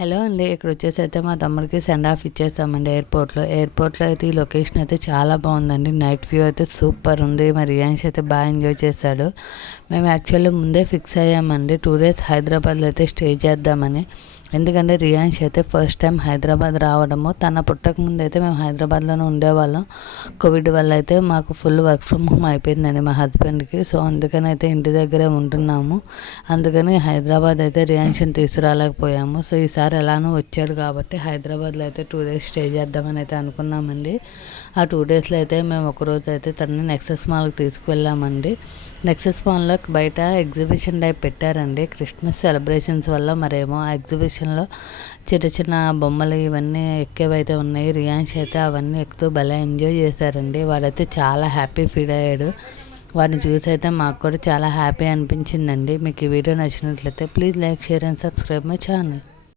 Hello అండి, ఇక్కడ వచ్చేసి అయితే మా తమ్ముడికి సెండ్ ఆఫ్ ఇచ్చేసామండి ఎయిర్పోర్ట్లో అయితే ఈ లొకేషన్ అయితే చాలా బాగుందండి. నైట్ వ్యూ అయితే సూపర్ ఉంది. మరి రియాన్స్ అయితే బాగా ఎంజాయ్ చేశాడు. మేము యాక్చువల్లీ ముందే ఫిక్స్ అయ్యామండి 2 days హైదరాబాద్లో అయితే స్టే చేద్దామని. ఎందుకంటే రియాన్స్ అయితే ఫస్ట్ టైం హైదరాబాద్ రావడము. తన పుట్టక ముందు అయితే మేము హైదరాబాద్లోనే ఉండేవాళ్ళం. కోవిడ్ వల్ల అయితే మాకు ఫుల్ వర్క్ ఫ్రమ్ హోమ్ అయిపోయిందండి మా హస్బెండ్కి. సో అందుకని అయితే ఇంటి దగ్గరే ఉంటున్నాము. అందుకని హైదరాబాద్ అయితే రియాన్స్ని తీసుకురాలేకపోయాము. సో ఈసారి ఎలానో వచ్చాడు కాబట్టి హైదరాబాద్లో అయితే 2 days స్టే చేద్దామని అయితే అనుకున్నామండి. ఆ 2 daysలో అయితే మేము ఒకరోజు అయితే తనని నెక్సెస్ మాల్కి తీసుకువెళ్ళామండి. నెక్సెస్ మాల్లో బయట ఎగ్జిబిషన్ టైప్ పెట్టారండి. క్రిస్మస్ సెలబ్రేషన్స్ వల్ల మరేమో ఆ ఎగ్జిబిషన్లో చిన్న చిన్న బొమ్మలు ఇవన్నీ ఎక్కేవైతే ఉన్నాయి. రియాన్స్ అయితే అవన్నీ ఎక్కుతూ భలే ఎంజాయ్ చేశారండి. వాడైతే చాలా హ్యాపీ ఫీల్ అయ్యాడు. వాడిని చూసి అయితే మాకు కూడా చాలా హ్యాపీ అనిపించిందండి. మీకు ఈ వీడియో నచ్చినట్లయితే please like, share and subscribe my channel.